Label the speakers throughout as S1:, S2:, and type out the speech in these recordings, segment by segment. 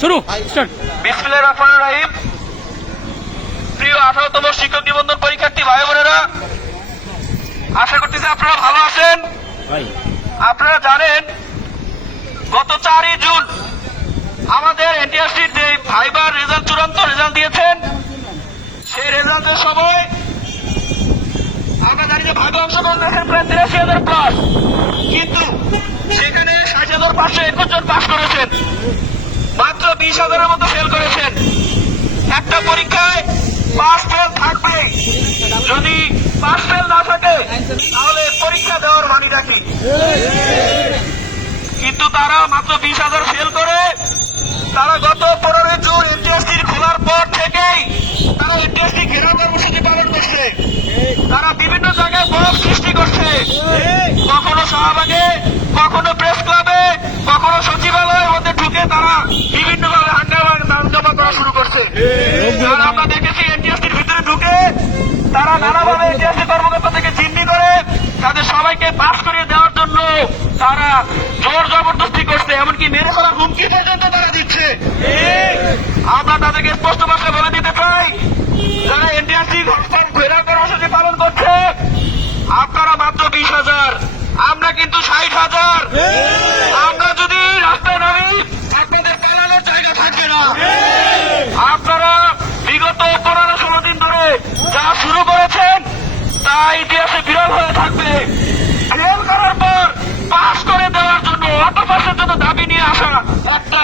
S1: শুরু স্টার্ট
S2: রাহিম। প্রিয় আঠারোতম শিক্ষক নিবন্ধন পরীক্ষার্থী ভাই বোনেরা আশা করতেছি আপনারা ভালো আছেন। আপনারা জানেন গত চারই জুন আমাদের এনটিআরসির যে ভাইবার রেজাল্ট চূড়ান্ত রেজাল্ট দিয়েছেন সেই রেজাল্টের সময় আমরা জানি যে ভাইবা অংশগ্রহণ করেছেন প্রায় তিরাশি হাজার প্লাস কিন্তু সেখানে ষাট হাজার পাঁচশো একুশ জন পাশ করেছেন। মাত্র বিশ হাজারের মতো ফেল করেছেন। একটা পরীক্ষায় পাস ফেল থাকবে। যদি পাস ফেল না থাকে, তাহলে পরীক্ষা দেওয়ার মানিটা কি? কিন্তু তারা মাত্র বিশ হাজার ফেল করে। তারা গত পনেরোই জুন এনটিএসসি খোলার পর থেকেই তারা এনটিএসসি ঘেরাও কর্মসূচি পালন করছে। তারা বিভিন্ন জায়গায় বরফ সৃষ্টি করছে। কখনো শাহবাগে কখনো প্রেস ক্লাবে কখনো সচিবালয়ের মধ্যে ঢুকে তারা বিভিন্ন ভাবে হাঙ্গামা নামজামা করা শুরু করছে আমরা দেখেছি এনটিএসসির ভিতরে ঢুকে তারা নানাভাবে এনটিএসসি কর্মকর্তা থেকে চিন্তি করে তাদের সবাইকে পাস করিয়ে দেওয়ার জন্য তারা জোর জবরদস্তি করছে, এমনকি মেরে ফেলার হুমকি পর্যন্ত তারা দিচ্ছে। আমরা তাদেরকে স্পষ্ট ভাষায় বলে দিতে চাই, যারা এনটিআরসি ঘেরাও কর্মসূচি পালন করছে, আপনারা মাত্র বিশ হাজার, আমরা কিন্তু ষাট হাজার আমরা যদি রাস্তায় নামি আপনাদের পালানোর জায়গা থাকবে না আপনারা বিগত পনেরো ষোলো দিন ধরে যা শুরু করেছেন তা ইতিহাসে বিরল হয়ে থাকবে ফেল করার পর পাস করে দেওয়ার জন্য অত পাসের জন্য দাবি নিয়ে আসা একটা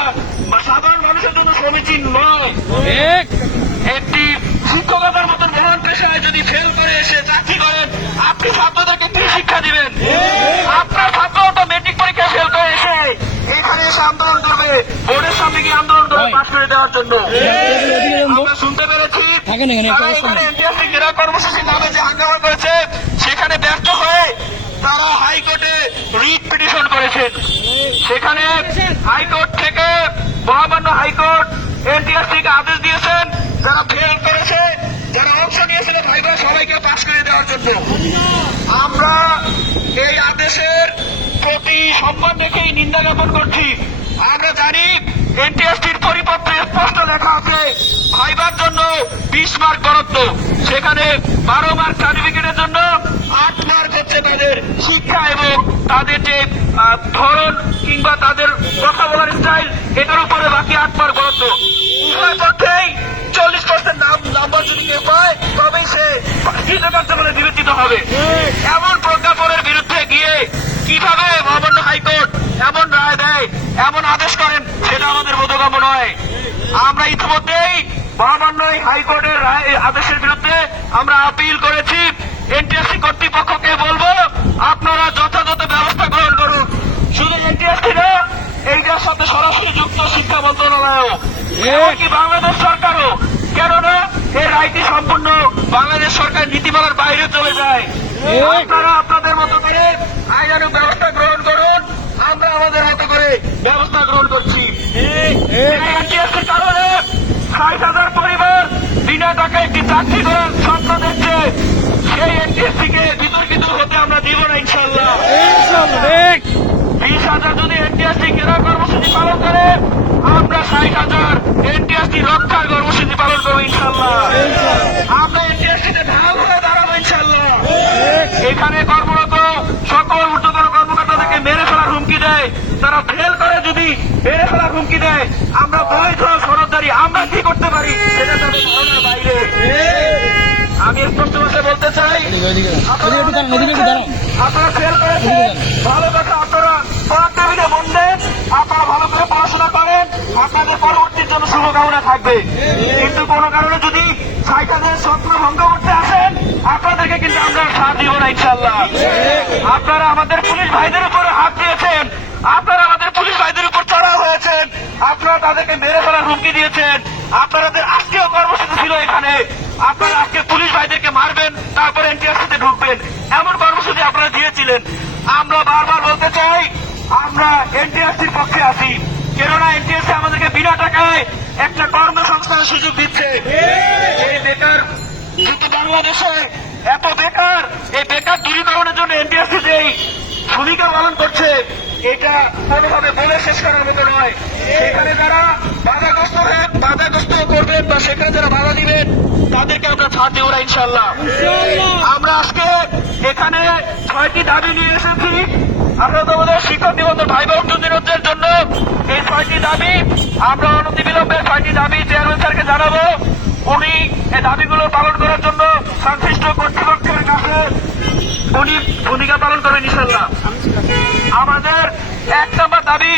S2: সাধারণ মানুষের জন্য সমীচীন নয়
S1: ঠিক
S2: একটি শিক্ষকতার মতন মহান পেশায় যদি ফেল করে এসে চাকরি করেন আপনি ছাত্রদেরকে কি শিক্ষা দিবেন আপনার ছাত্র তো মেট্রিক পরীক্ষায় ফেল করে এসে এখানে এসে আন্দোলন বোর্ডের সামনে গিয়ে আন্দোলন করবে পাশ করে দেওয়ার জন্য। আমরা শুনতে পেরেছি। ঘেরাও কর্মসূচির নামে যে হাঙ্গামা করেছে সেখানে ব্যর্থ হয়ে তারা হাইকোর্টে রিট পিটিশন করেছেন সেখানে হাইকোর্ট থেকে মহামান্য হাইকোর্ট এনটিআরসি কে আদেশ দিয়েছেন যারা ফেল করেছে যারা অংশ নিয়েছিল ভাইবা সবাইকে পাশ করে দেওয়ার জন্য। আমরা এই আদেশের প্রতি সম্মান রেখেই নিন্দা জ্ঞাপন করছি। আমরা জানি এনটিএসটির পরিপত্রে স্পষ্ট লেখা আছে ভাইবার জন্য বিশ মার্ক বরাদ্দ। সেখানে বারো মার্ক সার্টিফিকেটের জন্য আট মার্ক হচ্ছে তাদের শিক্ষা এবং তাদের যে ধরন কিংবা তাদের কথা বলার স্টাইল এটার উপরে বাকি আট মার্ক বরাদ্দ। উভয় পক্ষেই চল্লিশ পার্সেন্ট নাম নাম্বার যদি কেউ পায় তবেই সে কৃতকার্য বলে বিবেচিত হবে। এমন প্রজ্ঞাপনের বিরুদ্ধে গিয়ে কীভাবে মহামান্য হাইকোর্ট এমন রায় দেয় এমন আদেশ করেন সেটা আমাদের বোধগম্য নয় আমরা ইতিমধ্যেই মহামান্য হাইকোর্টের আদেশের বিরুদ্ধে আমরা আপিল করেছি। এনটিএসসি কর্তৃপক্ষকে বলব আপনারা যথাযথ ব্যবস্থা গ্রহণ করুন। শুধু এনটিএসসি না এইটার সাথে সরাসরি যুক্ত শিক্ষা মন্ত্রণালয়ও। এমনকি বাংলাদেশ সরকারও। কেননা এই রায়টি সম্পূর্ণ বাংলাদেশ সরকার নীতিমালার বাইরে চলে যায়। আপনারা আপনাদের মতো করে আইনানুক ব্যবস্থা গ্রহণ করুন। আমরা আমাদের মতো করে ব্যবস্থা গ্রহণ করছি। কারণে ষাট হাজার পরিবার বিনা টাকায় একটি চাকরি করার স্বপ্ন দেখছে। সেই এনটিএসসি কে বিতর্কিত হতে আমরা দিব না ইনশাল্লাহ বিশ হাজার যদি এনটিএসসি কেনা কর্মসূচি পালন করে, আমরা ষাট হাজার এনটিএসসি রক্ষার কর্মসূচি পালন করব ইনশাল্লাহ আমরা এনটিএসসিতে ঢাল হয়ে দাঁড়াবো ইনশাল্লাহ এখানে কর্মরত সকল ঊর্ধ্বতন কর্মকর্তাদেরকে মেরে ফেলার হুমকি দেয়। তারা ফেল করে যদি মেরে ফেলার হুমকি দেয় আমরা বৈধ সরকারি আমরা কি করতে পারি? সেটা তাদের ধারণার বাইরে। আমি স্পষ্ট ভাষায় বলতে চাই আপনারা ফেল করেছেন। ভালো কথা আপনারা টেবিলে মন দেন আপনারা ভালো করে পড়াশোনা করেন আপনাদের পরবর্তীর জন্য শুভকামনা থাকবে। কিন্তু কোনো কারণে যদি সাইকেলের স্বপ্ন ভঙ্গ করতে আসেন আপনাদেরকে কিন্তু আমরা সাথ দিব না ইনশাল্লাহ আপনারা আমাদের পুলিশ ভাইদের উপরে হাত দিয়েছেন। আপনারা আমাদের পুলিশ ভাইদের উপর চড়াও হয়েছেন আপনারা তাদেরকে মেরে ফেলার হুমকি দিয়েছেন। আপনাদের আজকেও কর্মসূচি ছিল এখানে। আপনারা আজকে পুলিশ ভাইদেরকে মারবেন, তারপরে এনটিআরসিতে ঢুকবেন। এমন কর্মসূচি আপনারা দিয়েছিলেন। আমরা বারবার বলতে চাই, আমরা এনটিআরসির পক্ষে আছি। কেননা এনটিআরসি আমাদেরকে বিনা টাকায় একটা কর্মসংস্থানের সুযোগ দিচ্ছে। এই বেকার কিন্তু বাংলাদেশে এত বেকার, এই বেকার দূরীকরণের জন্য এনটিআরসি যেই ভূমিকা পালন করছে এটা কোনোভাবে বলে শেষ করার মতো নয়। সেখানে যারা বাধাগ্রস্ত বাধাগ্রস্ত করবেন বা সেখানে যারা বাধা দিবেন তাদেরকে আমরা ছাড় দেবো না ইনশাল্লাহ আমরা আজকে এখানে ছয়টি দাবি নিয়ে এসেছি। আমরা তোমাদের শিক্ষক নিবন্ধন ভাই বোন নিবন্ধনের জন্য এই ছয়টি দাবি আমরা অনতিবিলম্বে ছয়টি দাবি চেয়ারম্যান স্যারকে জানাব। উনি এই দাবিগুলো পালন করার জন্য সংশ্লিষ্ট কর্তৃপক্ষের কাছে উনি ভূমিকা পালন করেন ইনশাল্লাহ আমাদের এক নম্বর দাবি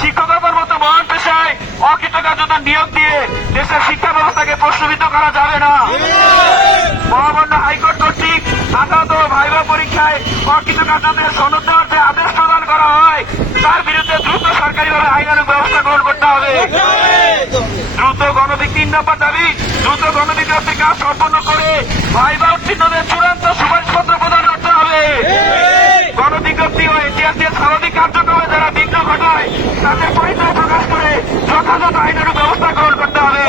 S2: শিক্ষকতার মতো মহান পেশায় অকৃতকার্যতার নিয়োগ দিয়ে দেশের শিক্ষা ব্যবস্থাকে প্রশ্নবিদ্ধ করা যাবে না। মহামান্য হাইকোর্ট কর্তৃক আদালত ও ভাইবা পরীক্ষায় অকৃতকার্যদের সনদ দেওয়ার যে আদেশ প্রদান করা হয়। তার বিরুদ্ধে দ্রুত সরকারিভাবে আইনানুগ ব্যবস্থা গ্রহণ করতে হবে। নম্বর দাবি দ্রুত গণবিজ্ঞপ্তির কাজ সম্পন্ন করে। ভাইবা উত্তীর্ণদের চূড়ান্ত সুপারিশপত্র প্রদান করতে হবে গণবিজ্ঞপ্তি ও এটিআরসির স্বাভাবিক কার্যক্রমে যারা বিঘ্ন ঘটায় তাদের পরিচয় প্রকাশ করে যথাযথ আইনানুগ ব্যবস্থা গ্রহণ করতে হবে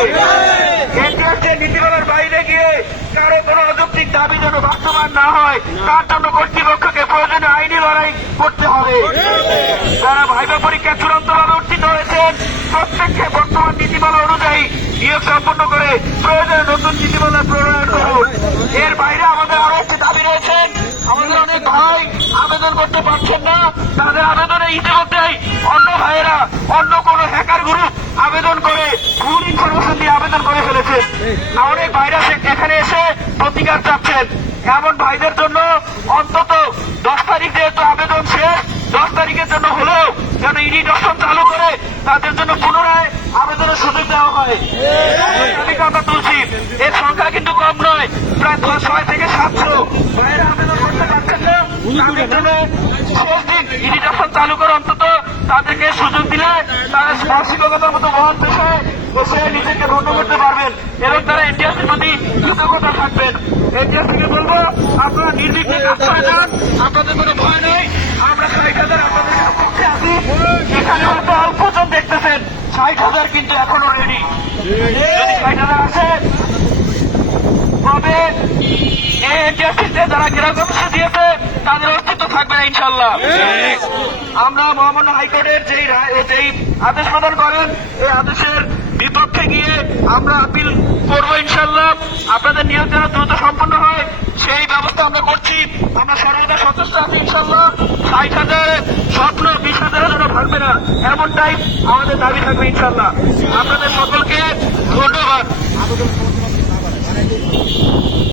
S2: এটিআরসি নীতিমালার বাইরে গিয়ে কারও কোনো অযৌক্তিক দাবি বাস্তবায়ন না হয় তার জন্য কর্তৃপক্ষকে প্রয়োজনে আইনি লড়াই করতে হবে। যারা ভাইবা পরীক্ষা চূড়ান্তভাবে উত্তীর্ণ হয়েছেন প্রত্যেককে বর্তমান নীতিমালা অনুযায়ী নিয়োগ সম্পন্ন করে প্রয়োজনে নতুন নীতিমালা প্রণয়ন করুন। এর বাইরে আমাদের আরও একটি দাবি রয়েছে আমাদের অনেক ভাই আবেদন করতে পারছেন না। তাদের আবেদনে ইতিমধ্যেই অন্য ভাইয়েরা অন্য কোন হ্যাকার গ্রুপ আবেদন করে ভুল ইনফরমেশন দিয়ে আবেদন করে ফেলেছে। অনেক ভাইরাস এখানে এসে প্রতিকার চাচ্ছেন। এমন ভাইদের জন্য অন্তত দশ তারিখ যেহেতু আবেদন শেষ, দশ তারিখের জন্য হলেও যেন ইডি দর্শন চালু করে তাদের জন্য পুনরায় আবেদনের সুযোগ দেওয়া হয়। আমরা তুলছি। এর সংখ্যা কিন্তু কম নয়, প্রায় ছয় থেকে সাতশো। আবেদন করতে পারছেন না ইডি দর্শন চালু করে অন্তত তাদেরকে সুযোগ দিলে তারা শিক্ষকতার মতো মহান পেশায় এসে নিজেকে ধন্য করতে পারবেন এবং তারা এনটিএসির প্রতি কৃতজ্ঞতা থাকবেন। এনটিএসিকে বলব আপনারা নির্বিঘ্নে কাজ করে যান আপনাদের কোনো ভয় নেই। আমরা ষাট হাজার আপনাদের পক্ষে আছি। এখানে হয়তো অল্পজন দেখতেছেন। ষাট হাজার কিন্তু এখনও রেডি যদি ষাট হাজার আসে তবে এই এনটিএসিতে যারা কমিশন দিয়েছে তাদের অস্তিত্ব থাকবে না ইনশাল্লাহ আমরা মহামান্য হাইকোর্টের যেই যেই আদেশ প্রদান করেন এই আদেশের বিপক্ষে গিয়ে আমরা আপিল করব ইনশাল্লাহ আপনাদের নিয়োগ যেন দ্রুত সম্পন্ন হয়, সেই ব্যবস্থা আমরা করছি। আমরা সর্বদা সচেষ্ট আছি ইনশাল্লাহ ষাট হাজারের স্বপ্ন, বিশ হাজারের জন্য ভাঙবে না, এমনটাই আমাদের দাবি থাকবে ইনশাল্লাহ আপনাদের সকলকে ধন্যবাদ।